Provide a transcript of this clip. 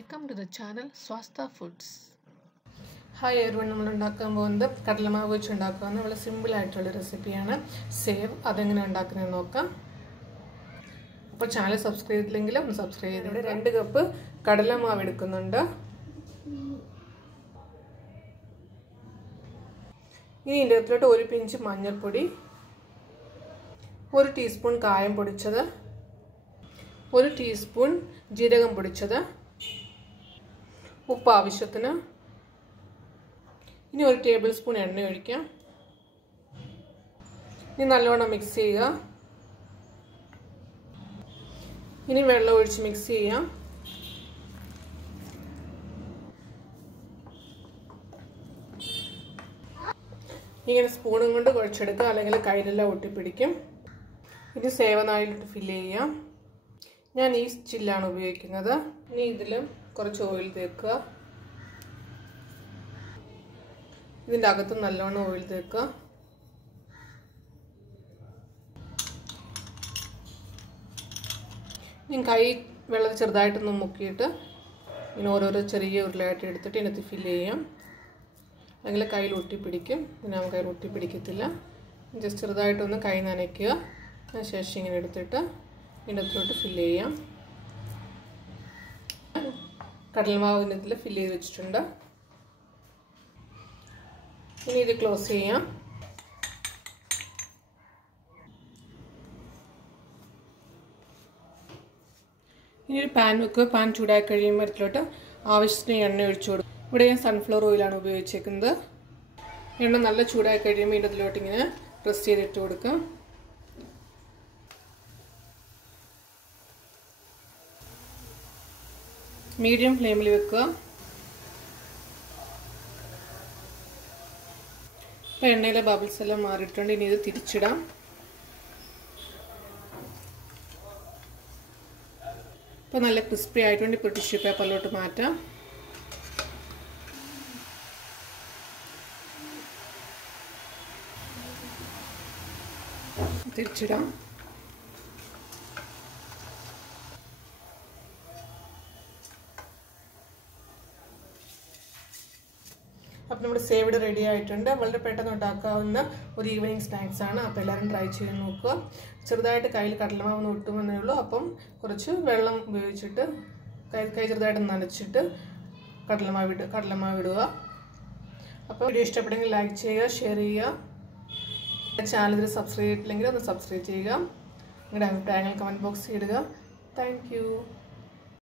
Welcome to the channel Swastha Foods. Hi everyone, we will make a simple recipe Sev. If you channel subscribe, subscribe. 2 cup kadala maavu edukkunnundu. ഇനി ഇതിലോട്ട് 1 pinch മഞ്ഞൾപ്പൊടി, 1 teaspoon കായം പൊടിച്ചത്, 1 teaspoon ജീരകം പൊടിച്ചത്, ഉപ്പ് ആവശ്യത്തിന്. ഇനി 1 ടേബിൾ സ്പൂൺ എണ്ണ ഒഴിക്കാം. ഇനി നല്ലോണം മിക്സ് ചെയ്യുക. ഇനി വെള്ളം ഒഴിച്ച് മിക്സ് ചെയ്യാം. ഇങ്ങനെ സ്പൂണും കൊണ്ട് കുഴച്ചെടുക്കുക, അല്ലെങ്കിൽ കയ്യിലെല്ലാം ഒട്ടിപ്പിടിക്കും. ഇത് സേവനായിട്ട് ഫില്ല് ചെയ്യാം. ഞാൻ ഈ ചില്ലാണ് ഉപയോഗിക്കുന്നത്. ഇനി ഇതിലും കുറച്ച് ഓയിൽ തേക്കുക. ഇതിൻ്റെ അകത്ത് നല്ലോണം ഓയിൽ തേക്കുക. ഞാൻ കൈ വെള്ളത്തിൽ ചെറുതായിട്ടൊന്ന് മുക്കിയിട്ട് ഇങ്ങനെ ഓരോരോ ചെറിയ ഉരുളയായിട്ട് എടുത്തിട്ട് ഇതിനകത്ത് ഫില്ല് ചെയ്യാം. അല്ലെങ്കിൽ കയ്യിൽ ഒട്ടിപ്പിടിക്കും. ഇതിനാകുമ്പോൾ കയ്യിൽ ഒട്ടിപ്പിടിക്കത്തില്ല. ജസ്റ്റ് ചെറുതായിട്ടൊന്ന് കൈ നനയ്ക്കുക. അതിനുശേഷം ഇങ്ങനെ എടുത്തിട്ട് ഇതിനകത്തോട്ട് ഫില്ല് ചെയ്യാം. കടലമാവ് ഇതിൽ ഫില്ല് ചെയ്ത് വെച്ചിട്ടുണ്ട്. ഇനി ഇത് ക്ലോസ് ചെയ്യാം. ഇനി ഒരു പാൻ വെക്കുക. പാൻ ചൂടായി കഴിയുമ്പോൾ ഇതിലോട്ട് ആവശ്യത്തിന് എണ്ണ ഒഴിച്ചു കൊടുക്കും. ഇവിടെ ഞാൻ സൺഫ്ലവർ ഓയിലാണ് ഉപയോഗിച്ചേക്കുന്നത്. എണ്ണ നല്ല ചൂടായി കഴിയുമ്പോൾ ഇതിലോട്ട് ഇങ്ങനെ പ്രസ് ചെയ്തിട്ട് കൊടുക്കാം. മീഡിയം ഫ്ലെയിമിൽ വെക്കുക. ഇപ്പോൾ എണ്ണയിലെ ബബിൾസ് എല്ലാം മാറിയിട്ടുണ്ട്. ഇനി ഇത് തിരിച്ചിടാം. ഇപ്പോൾ നല്ല ക്രിസ്പി ആയിട്ടുണ്ട്. ഇപ്പോൾ ടിഷ്യൂ പേപ്പറിലോട്ട് മാറ്റാം. തിരിച്ചിടാം. അപ്പോൾ നമ്മുടെ സേവ്ഡ് റെഡി ആയിട്ടുണ്ട്. വളരെ പെട്ടെന്ന് ഉണ്ടാക്കാവുന്ന ഒരു ഈവനിങ് സ്നാക്സ് ആണ്. അപ്പോൾ എല്ലാവരും ട്രൈ ചെയ്ത് നോക്കുക. ചെറുതായിട്ട് കയ്യിൽ കടലമാവ് ഒട്ടുമെന്നേ ഉള്ളൂ. അപ്പം കുറച്ച് വെള്ളം ഉപയോഗിച്ചിട്ട് കൈ ചെറുതായിട്ട് നനച്ചിട്ട് കടലമാവ് ഇടുക. അപ്പോൾ വീഡിയോ ഇഷ്ടപ്പെട്ടെങ്കിൽ ലൈക്ക് ചെയ്യുക, ഷെയർ ചെയ്യുക. ചാനൽ സബ്സ്ക്രൈബ് ചെയ്തിട്ടില്ലെങ്കിൽ ഒന്ന് സബ്സ്ക്രൈബ് ചെയ്യുക. നിങ്ങളുടെ അഭിപ്രായങ്ങൾ കമൻറ്റ് ബോക്സിൽ ഇടുക. Thank you.